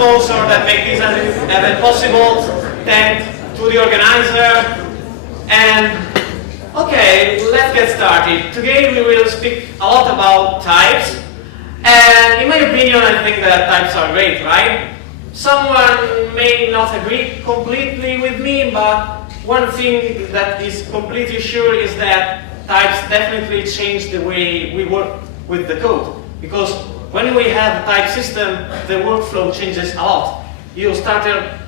sponsor that make this event possible. Thanks to the organizer. And okay, let's get started. Today we will speak a lot about types. And in my opinion, I think that types are great, right? Someone may not agree completely with me, but one thing that is completely sure is that types definitely change the way we work with the code. Because when we have a type system, the workflow changes a lot. You started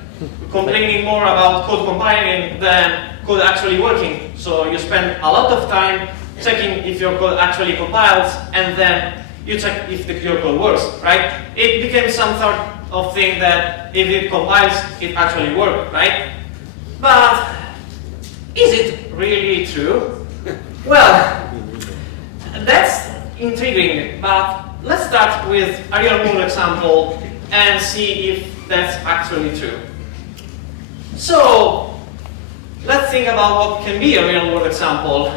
complaining more about code compiling than code actually working. So you spend a lot of time checking if your code actually compiles, and then you check if your code works, right? It became some sort of thing that if it compiles, it actually works, right? But is it really true? Well, that's intriguing, but let's start with a real-world example and see if that's actually true. So, let's think about what can be a real-world example.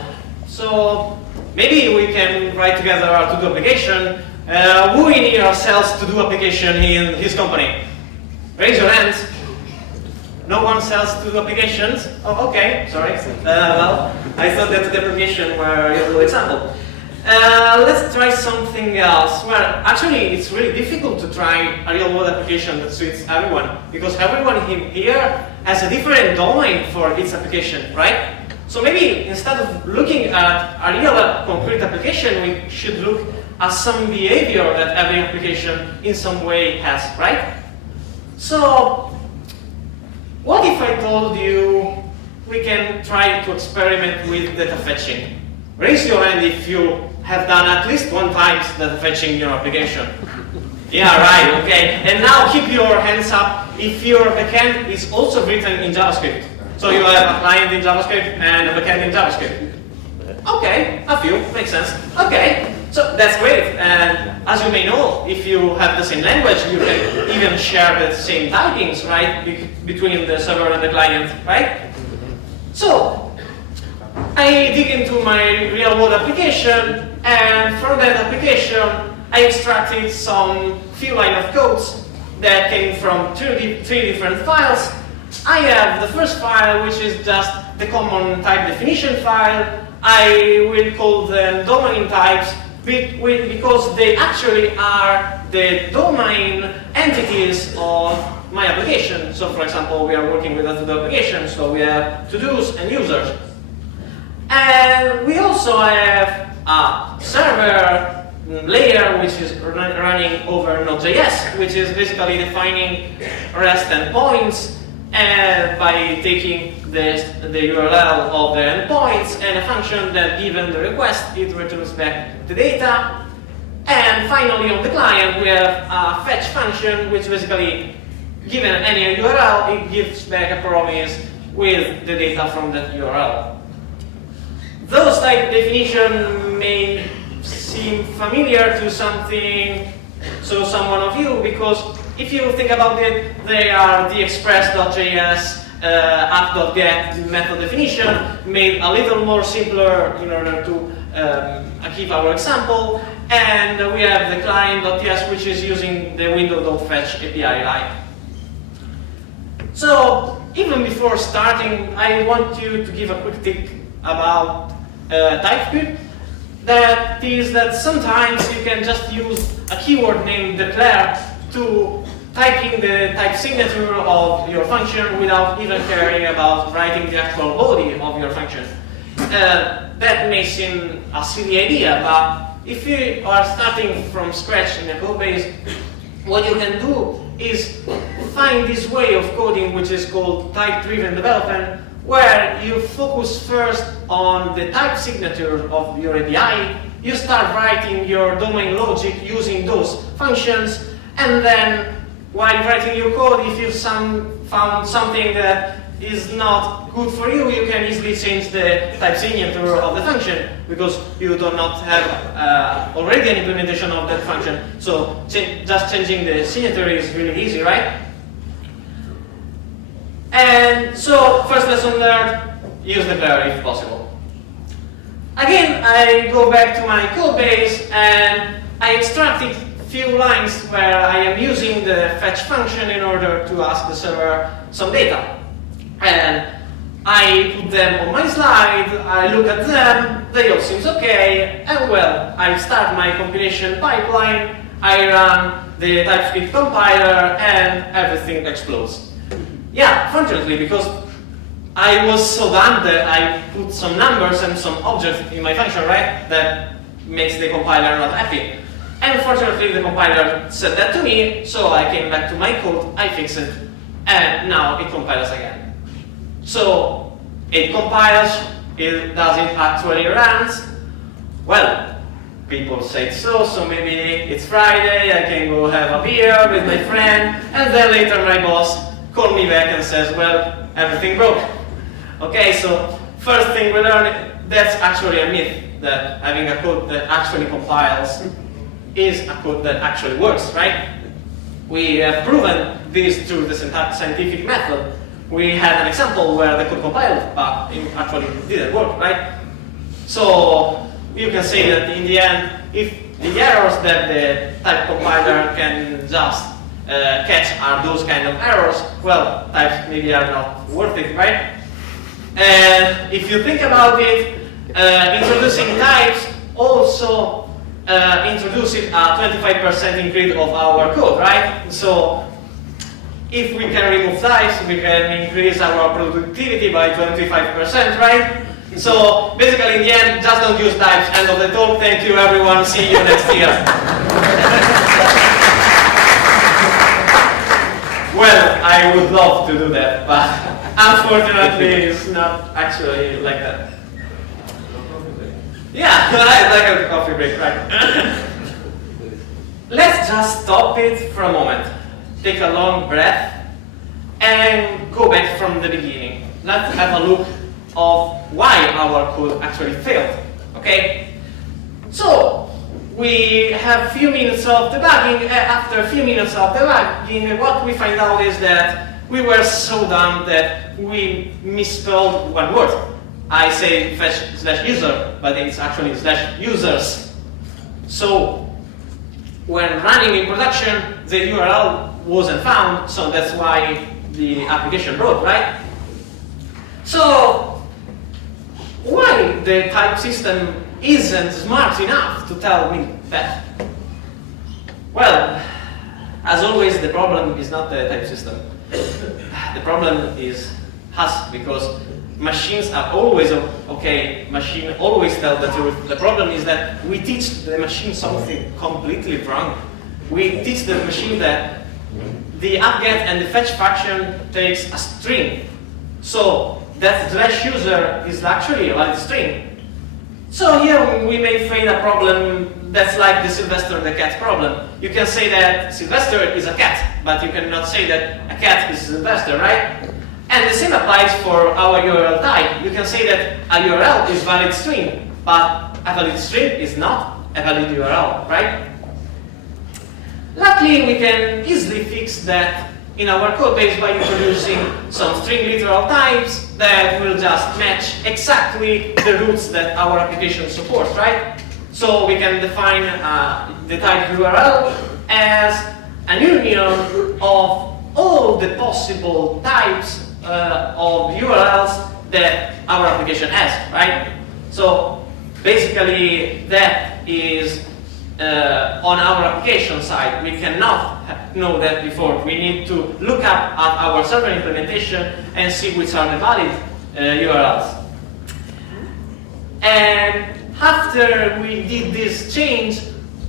So, maybe we can write together a to-do application. Who in here sells to-do application in his company? Raise your hands. No one sells to-do applications? Oh, okay, sorry. Well, I thought that the application were a real-world example. Let's try something else. Well, actually, it's really difficult to try a real-world application that suits everyone, because everyone here has a different domain for its application, right? So maybe instead of looking at a real concrete application, we should look at some behavior that every application in some way has, right? So, what if I told you we can try to experiment with data fetching? Raise your hand if you have done at least one time data fetching in your application. Yeah, right, okay. And now keep your hands up if your backend is also written in JavaScript. So you have a client in JavaScript and a backend in JavaScript. Okay, a few, makes sense. Okay, so that's great. And as you may know, if you have the same language, you can even share the same typings, right, between the server and the client, right? So, I dig into my real-world application, and from that application, I extracted some few lines of codes that came from three different files. I have the first file, which is just the common type definition file. I will call them domain types because they actually are the domain entities of my application. So, for example, we are working with a to-do application, so we have to-dos and users. And we also have a server layer which is running over Node.js, which is basically defining REST endpoints by taking the URL of the endpoints and a function that, given the request, it returns back the data. And finally, on the client, we have a fetch function which basically, given any URL, it gives back a promise with the data from that URL. Those type definitions may seem familiar to some one of you, because if you think about it, they are the express.js app.get method definition made a little more simpler in order to keep our example, and we have the client.ts, which is using the window.fetch API line. So, even before starting, I want you to give a quick tip about TypeScript. That is that sometimes you can just use a keyword named declare to type in the type signature of your function without even caring about writing the actual body of your function. That may seem a silly idea, but if you are starting from scratch in a codebase, what you can do is find this way of coding which is called type-driven development, where you focus first on the type signature of your API, you start writing your domain logic using those functions, and then while writing your code, if you found something that is not good for you, you can easily change the type signature of the function, because you do not have already an implementation of that function. So just changing the signature is really easy, right? And so, first lesson learned, use declare if possible. Again, I go back to my code base and I extracted few lines where I am using the fetch function in order to ask the server some data. And I put them on my slide, I look at them, they all seem okay, and well, I start my compilation pipeline, I run the TypeScript compiler, and everything explodes. Yeah, fortunately, because I was so dumb that I put some numbers and some objects in my function, right? That makes the compiler not happy. And fortunately, the compiler said that to me, so I came back to my code, I fixed it, and now it compiles again. So it compiles, does it actually runs? Well, people say so maybe it's Friday, I can go have a beer with my friend, and then later my boss calls me back and says, well, everything broke. Okay, so first thing we learn, that's actually a myth, that having a code that actually compiles is a code that actually works, right? We have proven this through the scientific method. We had an example where the code compiled, but it actually didn't work, right? So you can say that in the end, if the errors that the type compiler can just catch are those kind of errors, well, types maybe are not worth it, right? And if you think about it, introducing types also introduces a 25% increase of our code, right? So if we can remove types, we can increase our productivity by 25%, right? So basically, in the end, just don't use types. End of the talk. Thank you, everyone. See you next year. Well, I would love to do that, but unfortunately, it's not actually like that. Yeah, like a coffee break, right? Let's just stop it for a moment. Take a long breath and go back from the beginning. Let's have a look of why our code actually failed. Okay? So we have a few minutes of debugging. After a few minutes of debugging, what we find out is that we were so dumb that we misspelled one word. I say fetch/user, but it's actually /users. So when running in production, the URL wasn't found, so that's why the application broke, right? So why the type system isn't smart enough to tell me that? Well, as always, the problem is not the type system. The problem is us, because machines are always okay. Machine always tell the truth. The problem is that we teach the machine something completely wrong. We teach the machine that the upget and the fetch function takes a string. So that /user is actually a valid string. So here we may find a problem that's like the Sylvester the cat problem. You can say that Sylvester is a cat, but you cannot say that a cat is Sylvester, right? And the same applies for our URL type. You can say that a URL is valid string, but a valid string is not a valid URL, right? Luckily, we can easily fix that in our codebase by introducing some string literal types that will just match exactly the roots that our application supports, right? So we can define the type URL as an union of all the possible types of URLs that our application has, right? So basically, that is on our application side. We cannot know that before. We need to look up at our server implementation and see which are the valid URLs. And after we did this change,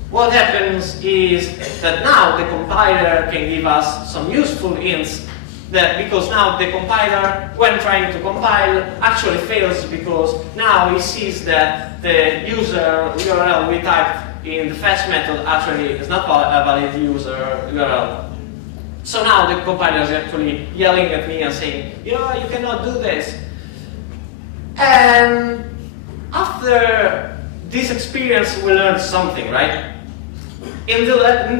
what happens is that now the compiler can give us some useful hints, that because now the compiler, when trying to compile, actually fails because now he sees that the user URL we typed in the fetch method actually is not a valid user URL. So now the compiler is actually yelling at me and saying, yeah, you cannot do this. And after this experience, we learned something, right? In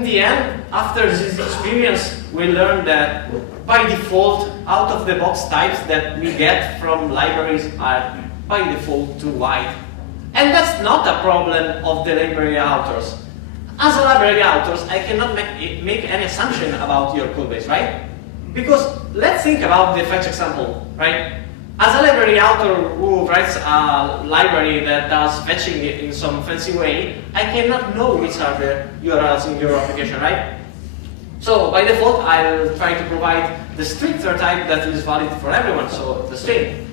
the end, after this experience, we learned that by default, out-of-the-box types that we get from libraries are by default too wide. And that's not a problem of the library authors. as a library authors, I cannot make any assumption about your code base, right? Because let's think about the fetch example, right? As a library author who writes a library that does fetching in some fancy way, I cannot know which are the URLs in your application, right? So by default, I'll try to provide the stricter type that is valid for everyone, so the string.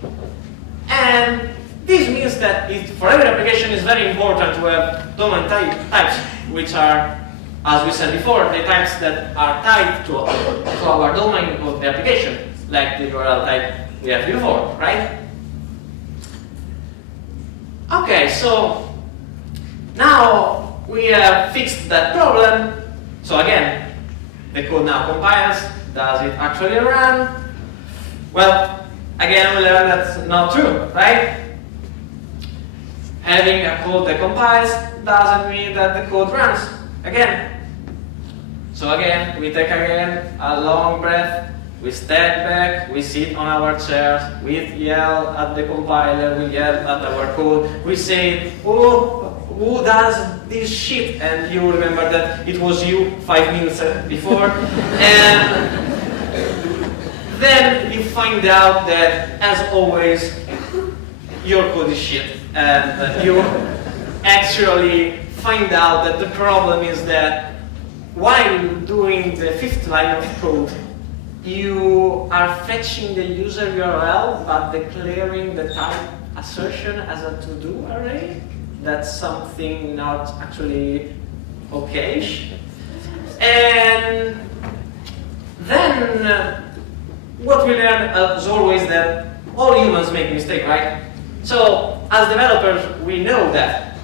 And this means that for every application it's very important to have domain types, which are, as we said before, the types that are tied to our domain of the application, like the URL type we have before, right? Okay, so now we have fixed that problem. So again, the code now compiles. Does it actually run? Well, again, we learned that's not true, right? Having a code that compiles doesn't mean that the code runs again. So again, we take again a long breath, we step back, we sit on our chairs, we yell at the compiler, we yell at our code, we say, oh, who does this shit? And you remember that it was you 5 minutes before. And then you find out that, as always, your code is shit. And you actually find out that the problem is that while doing the 5th line of code, you are fetching the user URL but declaring the type assertion as a to-do array. That's something not actually okay-ish. And then what we learn as always that all humans make mistakes, right? So as developers, we know that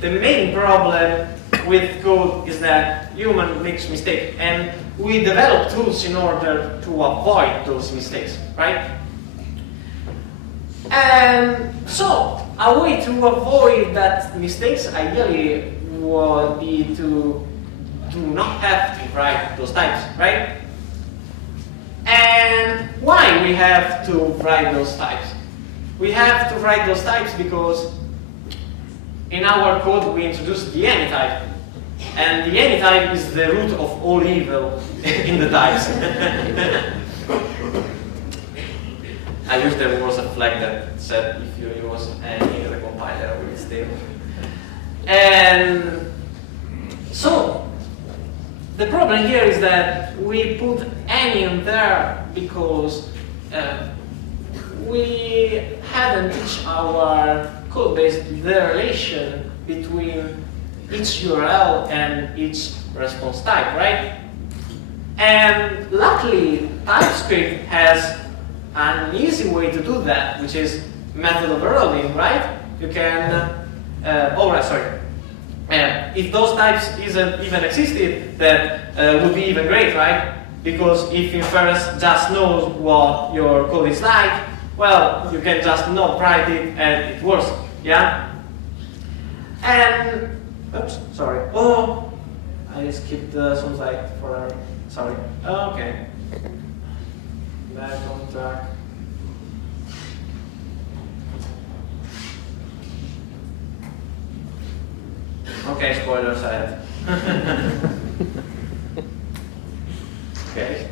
the main problem with code is that human makes mistakes, and we develop tools in order to avoid those mistakes, right? And so a way to avoid that mistakes ideally would be to do not have to write those types, right? And why we have to write those types? We have to write those types because in our code we introduced the any type. And the any type is the root of all evil in the types. I wish there was a flag that said if you use any, the compiler will stay. And so the problem here is that we put any in there because we haven't teach our code base the relation between each URL and each response type, right? And luckily, TypeScript has an easy way to do that, which is method overloading, right? You can, if those types isn't even existed, that would be even great, right? Because if Inference just knows what your code is like, well, you can just not write it and it works, yeah? And, oops, sorry. Oh, I skipped some slide for, sorry. Oh, okay. Back on track. Okay, spoilers ahead. Okay.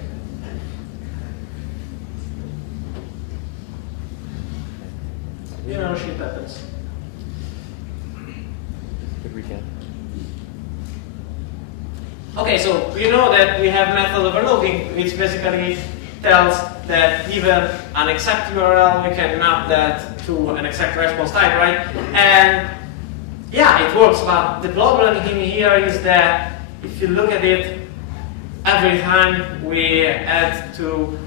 You know, shit happens. Good weekend. Okay, so you know that we have method overloading, which basically tells that even an exact URL, we can map that to an exact response type, right? And yeah, it works, but the problem in here is that if you look at it, every time we had to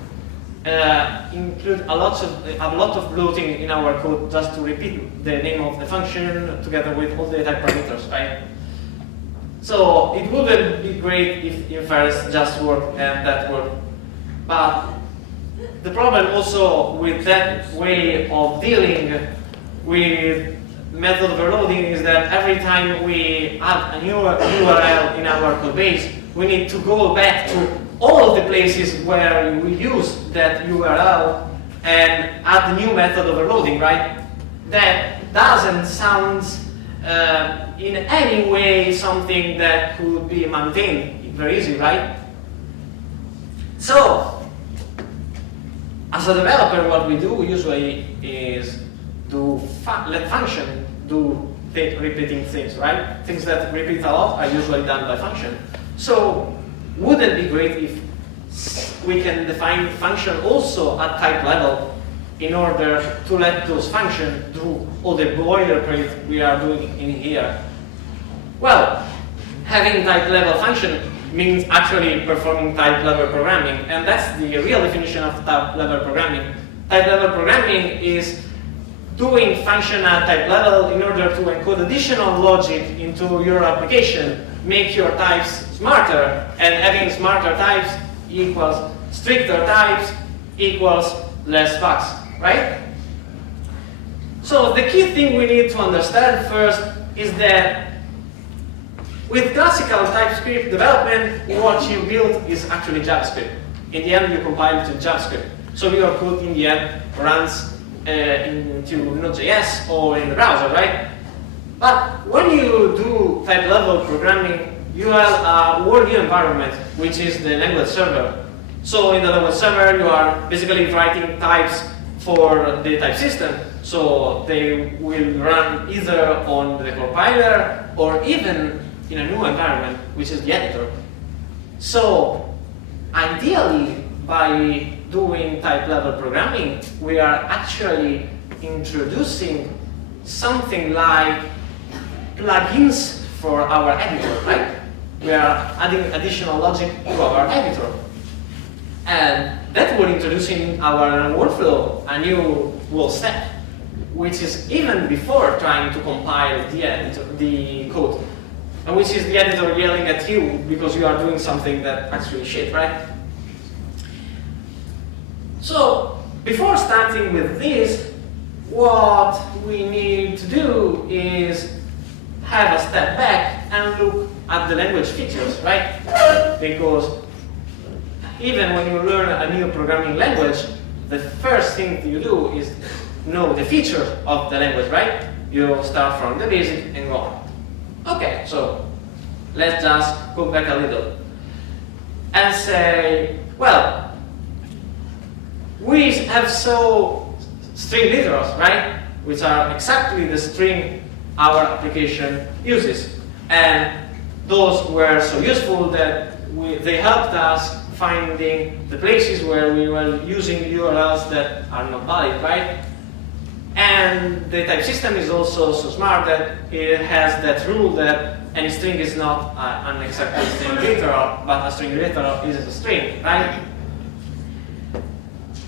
include a lot of bloating in our code just to repeat the name of the function together with all the type parameters, right? So it wouldn't be great if Inference just worked and that worked. But the problem also with that way of dealing with method overloading is that every time we add a new URL in our code base, we need to go back to all of the places where we use that URL and add the new method overloading, right? That doesn't sound in any way something that could be maintained very easy, right? So, as a developer, what we do usually is let function do repeating things, right? Things that repeat a lot are usually done by function. So, wouldn't it be great if we can define function also at type level in order to let those functions do all the boilerplate we are doing in here? Well, having type level function means actually performing type level programming, and that's the real definition of type level programming. Type level programming is doing function at type level in order to encode additional logic into your application, make your types smarter, and having smarter types equals stricter types equals less bugs, right? So the key thing we need to understand first is that with classical TypeScript development, what you build is actually JavaScript. In the end, you compile to JavaScript. So your code in the end runs into Node.js or in the browser, right? But when you do type level programming, you have a whole new environment, which is the language server. So in the language server, you are basically writing types for the type system. So they will run either on the compiler or even in a new environment, which is the editor. So ideally, by doing type level programming, we are actually introducing something like plugins for our editor, right? We are adding additional logic to our editor. And that will introduce in our workflow a new whole step, which is even before trying to compile the code, and which is the editor yelling at you because you are doing something that actually shit, right? So, before starting with this, what we need to do is have a step back and look at the language features, right? Because even when you learn a new programming language, the first thing you do is know the features of the language, right? You start from the basic and go on. Okay, so let's just go back a little and say, well, we have so string literals, right? Which are exactly the string our application uses. And those were so useful that they helped us finding the places where we were using URLs that are not valid, right? And the type system is also so smart that it has that rule that any string is not an exactly string literal, but a string literal is a string, right?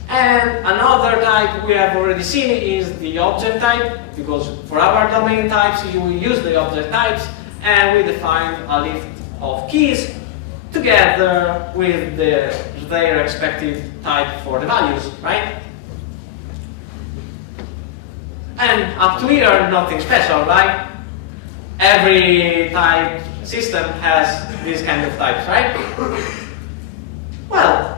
And another type we have already seen is the object type, because for our domain types we use the object types, and we define a list of keys together with their expected type for the values, right? And up to here, nothing special, right? Every type system has these kind of types, right? Well,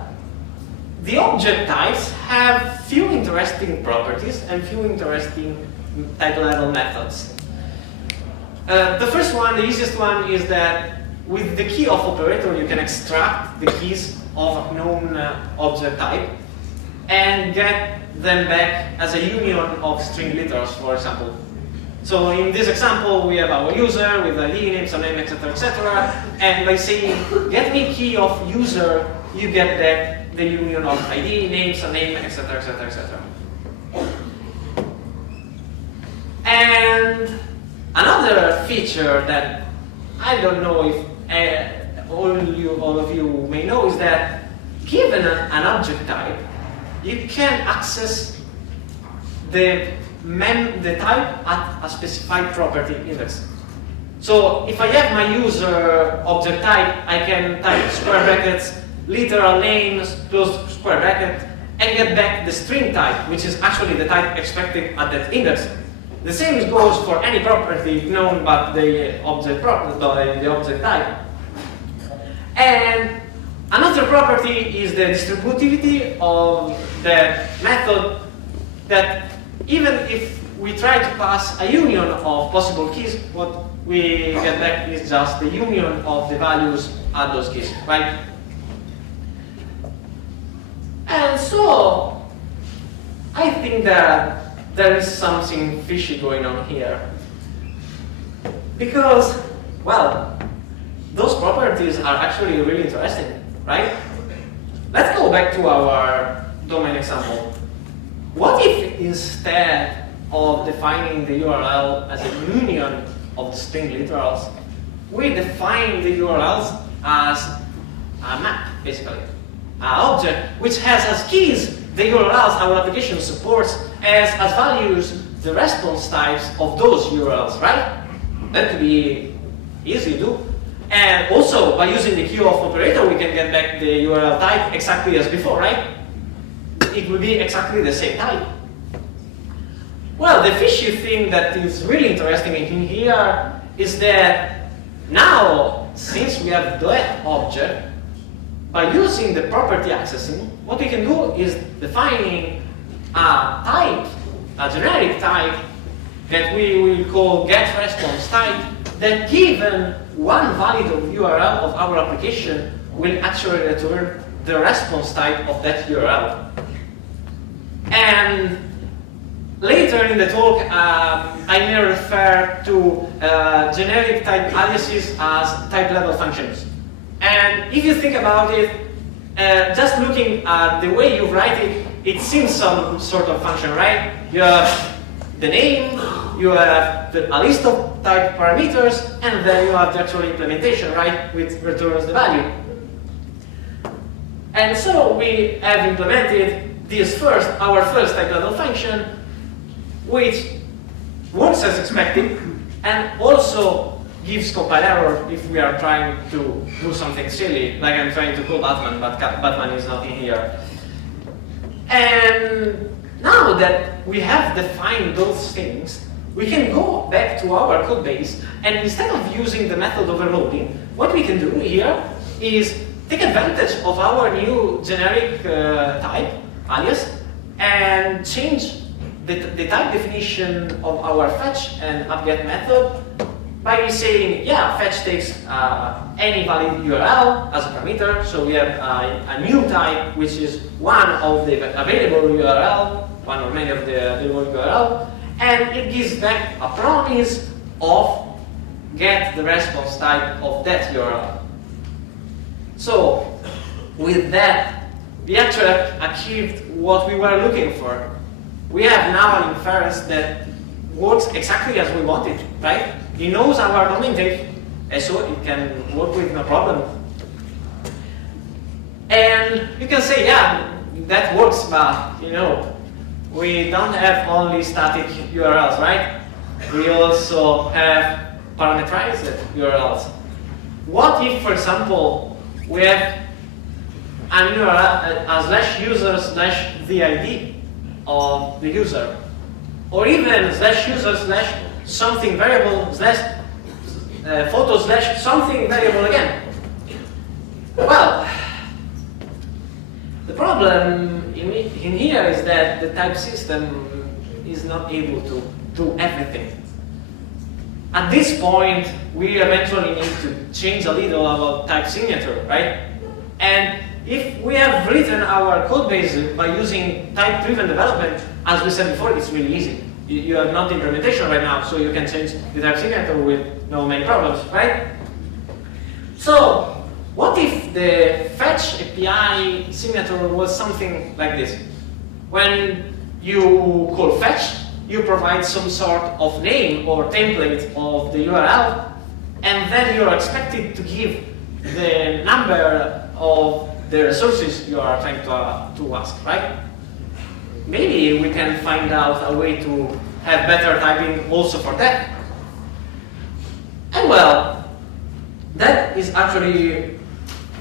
the object types have few interesting properties and few interesting type-level methods. The first one, the easiest one, is that with the key of operator, you can extract the keys of a known object type and get them back as a union of string literals, for example. So in this example, we have our user with ID, name, surname, etc., etc. And by saying, get me key of user, you get back the union of ID, name, surname, etc., etc., etc. And another feature that I don't know if all of you may know is that given an object type, you can access the type at a specified property index. So if I have my user object type, I can type square brackets, literal names, close square bracket, and get back the string type, which is actually the type expected at that index. The same goes for any property known but the object type. And another property is the distributivity of the method, that even if we try to pass a union of possible keys, what we get back is just the union of the values at those keys, right? And so, I think that there is something fishy going on here. Because, well, those properties are actually really interesting, right? Let's go back to our domain example. What if instead of defining the URL as a union of the string literals, we define the URLs as a map, basically? An object which has as keys the URLs our application supports as values the response types of those URLs, right? That could be easy to do. And also, by using the QOF operator, we can get back the URL type exactly as before, right? It will be exactly the same type. Well, the fishy thing that is really interesting in here is that now, since we have that object, by using the property accessing, what we can do is defining a type, a generic type, that we will call getResponseType, that given one valid URL of our application will actually return the response type of that URL. And later in the talk, I may refer to generic type aliases as type level functions. And if you think about it, just looking at the way you write it, it seems some sort of function, right? You have the name, you have a list of type parameters, and then you have the actual implementation, right, which returns the value. And so we have implemented our first type level function, which works as expected, and also gives compile error if we are trying to do something silly, like I'm trying to call Batman, but Batman is not in here. And now that we have defined those things, we can go back to our code base, and instead of using the method overloading, what we can do here is take advantage of our new generic type, alias, and change the type definition of our fetch and upget method by saying, yeah, fetch takes any valid URL as a parameter, so we have a new type, which is one of the available URL, one or many of the available URL, and it gives back a promise of get the response type of that URL. So, with that, we actually achieved what we were looking for. We have now an inference that works exactly as we wanted, right? It knows our domain type, and so it can work with no problem. And you can say, yeah, that works, but you know, we don't have only static URLs, right? We also have parameterized URLs. What if, for example, we have an URL, a /user/VID of the user, or even /user/something variable /photo/something variable again? Well, the problem in here is that the type system is not able to do everything. At this point, we eventually need to change a little about type signature, right? And if we have written our code base by using type-driven development, as we said before, it's really easy. You have not the implementation right now, so you can change the type signature with no many problems, right? So, what if the fetch API signature was something like this? When you call fetch, you provide some sort of name or template of the URL, and then you're expected to give the number of the resources you are trying to ask, right? Maybe we can find out a way to have better typing also for that. And well, that is actually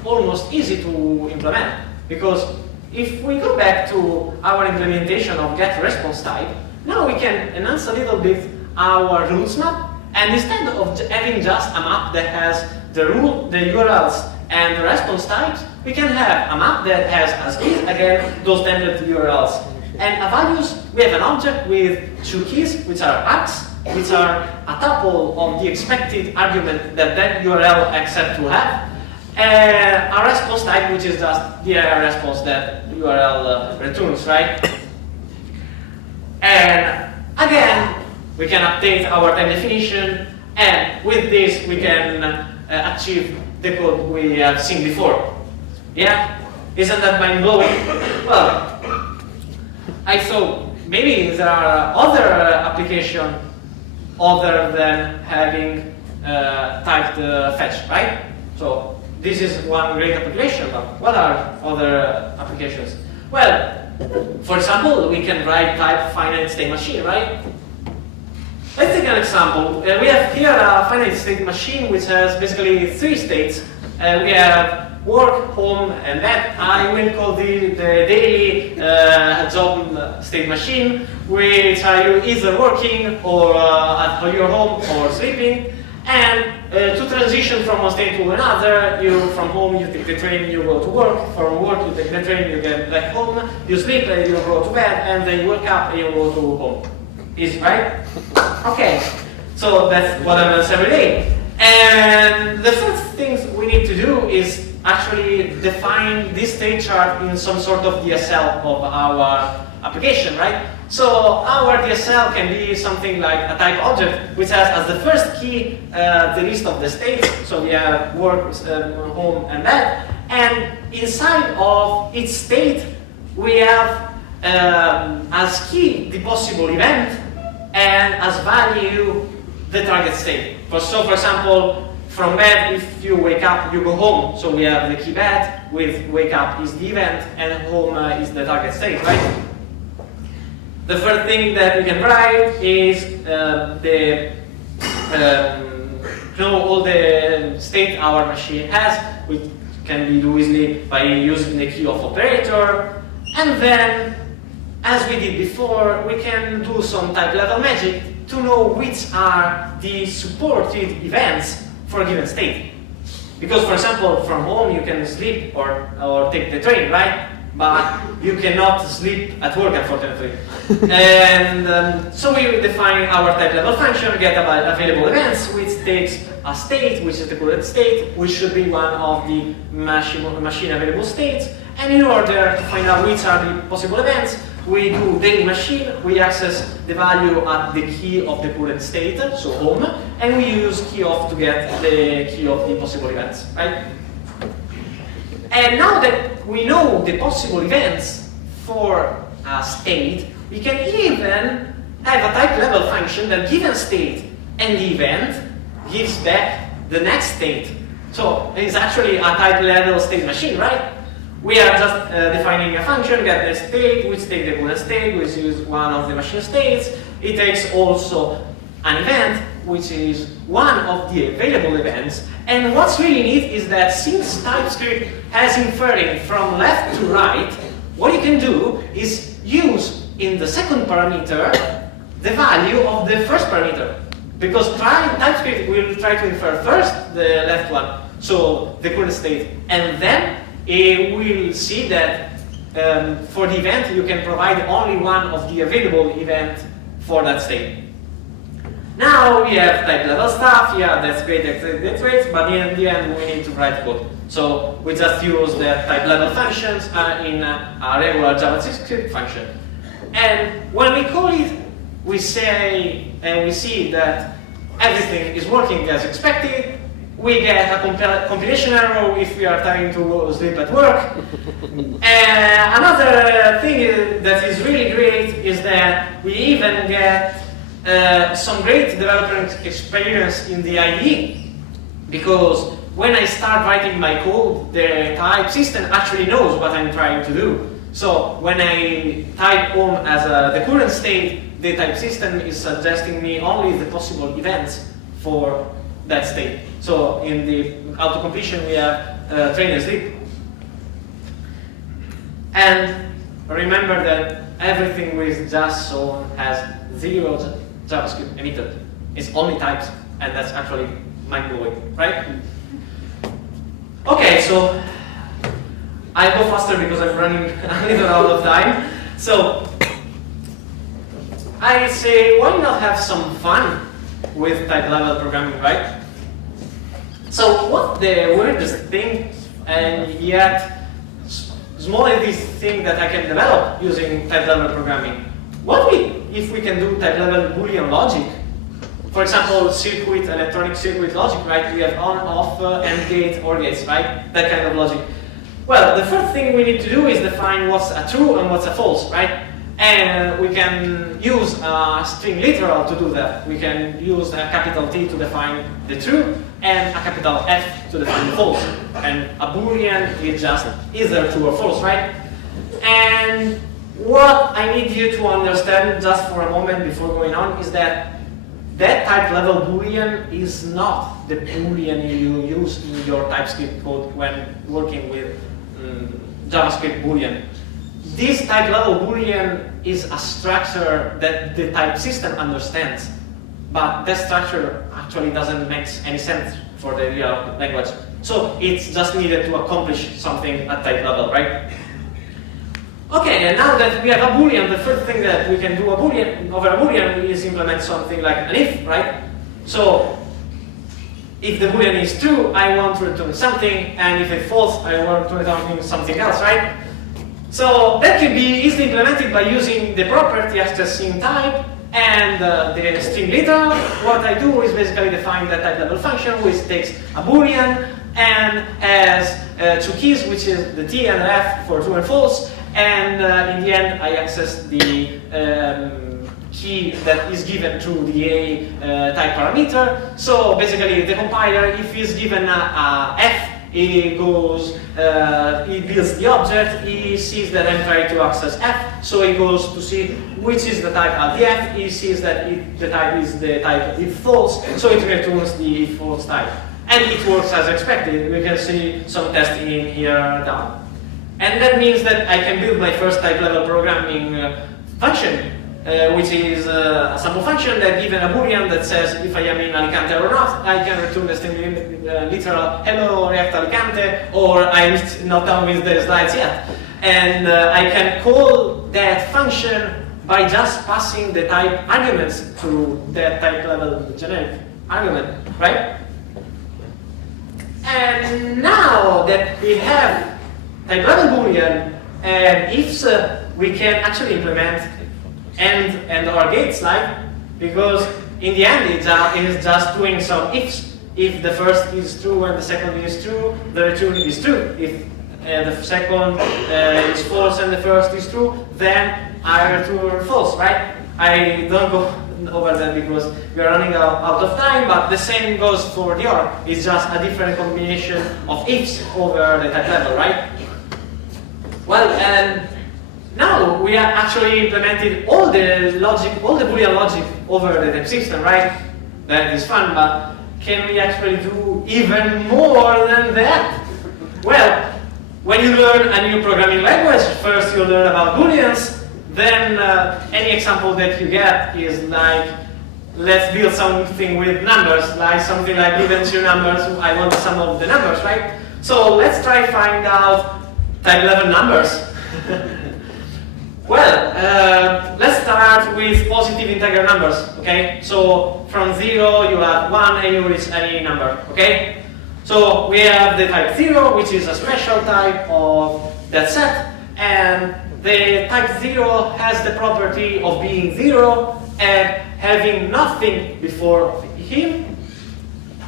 almost easy to implement, because if we go back to our implementation of getResponseType, now we can enhance a little bit our rules map, and instead of having just a map that has the URLs and the response types, we can have a map that has as keys, again, those template URLs And a values, we have an object with two keys, which are args, which are a tuple of the expected argument that that URL accept to have, and a response type, which is just the response that URL returns, right? And again, we can update our type definition, and with this we can achieve the code we have seen before. Yeah? Isn't that mind-blowing? Well, I thought maybe there are other applications other than having typed fetch, right? So this is one great application, but what are other applications? Well, for example, we can write type finite state machine, right? Let's take an example. We have here a finite state machine which has basically three states. We have work, home, and that. I will call the daily job state machine, which are you either working or at your home or sleeping. And to transition from one state to another, from home you take the train, you go to work. From work you take the train, you get back home. You sleep, you go to bed, and then you wake up and you go to home. Easy, right? Okay, so that's what I do every day. And the first things we need to do is actually define this state chart in some sort of DSL of our application, right? So our DSL can be something like a type object, which has as the first key the list of the states. So we have work, home, and that. And inside of each state, we have as key the possible event, and as value the target state. So for example, from bed, if you wake up, you go home. So we have the key bed, with wake up is the event, and home is the target state, right? The first thing that we can write is all the state our machine has, which can be do easily by using the key of operator. And then, as we did before, we can do some type level magic to know which are the supported events for a given state. Because, for example, from home you can sleep or take the train, right? But you cannot sleep at work, unfortunately. And so we define our type level function, get available events, which takes a state, which is the current state, which should be one of the machine available states. And in order to find out which are the possible events, we do daily machine, we access the value at the key of the current state, so home, and we use key of to get the key of the possible events, right? And now that we know the possible events for a state, we can even have a type level function that given state and the event gives back the next state. So it's actually a type level state machine, right? We are just defining a function, get the state, which takes the current state, which is one of the machine states. It takes also an event, which is one of the available events. And what's really neat is that since TypeScript has inferring from left to right, what you can do is use in the second parameter the value of the first parameter. Because TypeScript will try to infer first the left one, so the current state, and then it will see that for the event you can provide only one of the available event for that state. Now we have type level stuff, yeah, that's great, but in the end we need to write code. So we just use the type level functions in a regular JavaScript function. And when we call it, we say, and we see that everything is working as expected. We get a compilation error if we are trying to sleep at work. Another thing that is really great is that we even get some great developer experience in the IDE, because when I start writing my code, the TypeSystem actually knows what I'm trying to do. So when I type home as the current state, the TypeSystem is suggesting me only the possible events for that state. So in the auto-completion we have train and sleep. And remember that everything with just so has zero JavaScript emitted. It's only types, and that's actually mind-blowing, right? Okay, so I go faster because I'm running a little out of time. So I say, why not have some fun with type level programming, right? So what the weirdest thing, and yet smallest thing that I can develop using type level programming? What if we can do type level Boolean logic? For example, electronic circuit logic, right? We have on, off, AND gate, OR gates, right? That kind of logic. Well, the first thing we need to do is define what's a true and what's a false, right? And we can use a string literal to do that. We can use a capital T to define the true and a capital F to define the false. And a Boolean is just either true or false, right? And what I need you to understand just for a moment before going on is that type level Boolean is not the Boolean you use in your TypeScript code when working with JavaScript Boolean. This type level Boolean is a structure that the type system understands, but that structure actually doesn't make any sense for the real language. So it's just needed to accomplish something at type level, right? Okay, and now that we have a Boolean, the first thing that we can do over a Boolean is implement something like an if, right? So if the Boolean is true, I want to return something, and if it's false, I want to return something else, right? So that can be easily implemented by using the property accessing type and the string literal. What I do is basically define that type level function, which takes a Boolean and has two keys, which is the T and the F for true and false. And in the end, I access the key that is given through the A type parameter. So basically, the compiler, if he's given a F, he goes, he builds the object, he sees that I'm trying to access F, so he goes to see which is the type at the F, he sees that the type is the type if false, so it returns the if false type. And it works as expected. We can see some testing in here down. And that means that I can build my first type level programming function, which is a sample function that given a Boolean that says if I am in Alicante or not, I can return the string literal hello React Alicante, or I'm not done with the slides yet. And I can call that function by just passing the type arguments to that type level generic argument, right? And now that we have type level Boolean and ifs, we can actually implement and OR gates, like, because in the end it is just doing some ifs. If the first is true and the second is true, the return is true. If the second is false and the first is true, then I return false, right? I don't go over that because we are running out of time, but the same goes for the OR. It's just a different combination of ifs over the type level, right? Well, and now we have actually implemented all the logic, all the Boolean logic over the type system, right? That is fun, but can we actually do even more than that? Well, when you learn a new programming language, first you learn about Booleans, then any example that you get is like, let's build something with numbers, like something like given two numbers, I want the sum of the numbers, right? So let's try find out type level numbers. Well, let's start with positive integer numbers, okay? So from 0 you have 1 and you reach any number, okay? So we have the type 0, which is a special type of that set, and the type 0 has the property of being 0 and having nothing before him,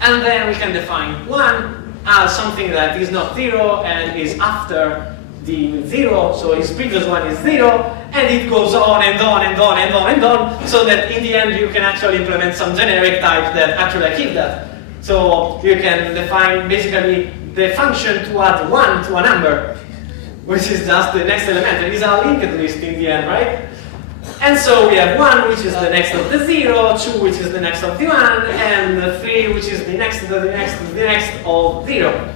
and then we can define 1 as something that is not 0 and is after the 0, so his previous one is 0, and it goes on and on and on and on and on, so that in the end you can actually implement some generic type that actually keep that. So you can define basically the function to add 1 to a number, which is just the next element. It is a linked list in the end, right? And so we have 1, which is the next of the 0, 2, which is the next of the 1, and 3, which is the next of the next of 0.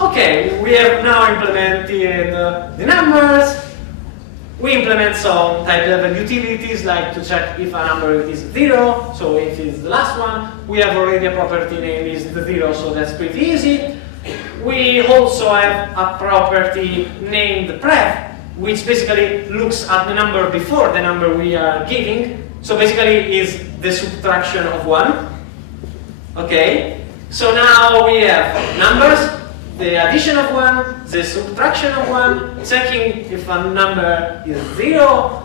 Okay, we have now implemented the numbers. We implement some type level utilities, like to check if a number is 0. So if it's the last one, we have already a property name is the 0, so that's pretty easy. We also have a property named pref, which basically looks at the number before the number we are giving. So basically is the subtraction of 1. Okay, so now we have numbers, the addition of 1, the subtraction of 1, checking if a number is 0.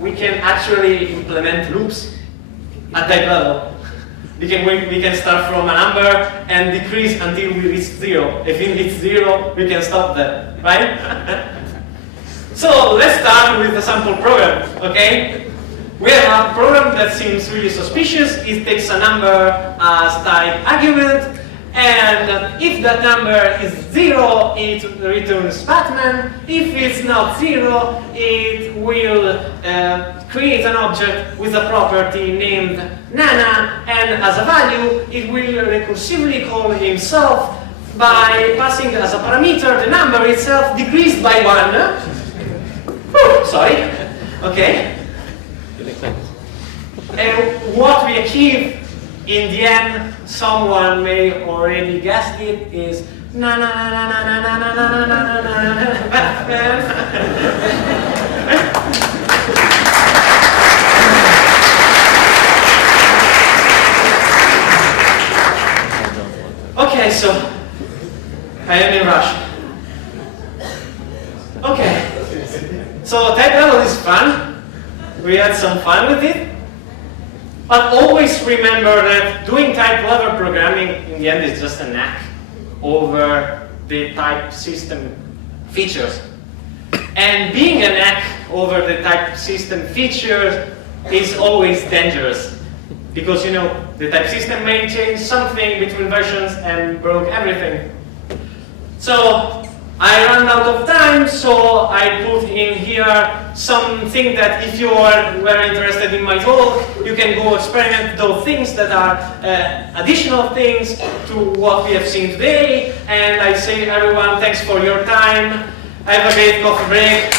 We can actually implement loops at type level. We can start from a number and decrease until we reach 0. If it hits 0, we can stop there, right? So let's start with a sample program, okay? We have a program that seems really suspicious. It takes a number as type argument, and if that number is 0, it returns Batman. If it's not 0, it will create an object with a property named Nana, and as a value, it will recursively call himself by passing as a parameter the number itself decreased by 1. Sorry. Okay. And what we achieve in the end, someone may already guessed it, is na na na na na na na na na na na Batman. Okay, so I am in rush. Okay, so type level is fun. We had some fun with it. But always remember that doing type level programming in the end is just a knack over the type system features. And being a knack over the type system features is always dangerous. Because you know, the type system may change something between versions and broke everything. So I ran out of time, so I put in here something that if you were interested in my talk, you can go experiment those things that are additional things to what we have seen today. And I say everyone, thanks for your time. Have a great coffee break.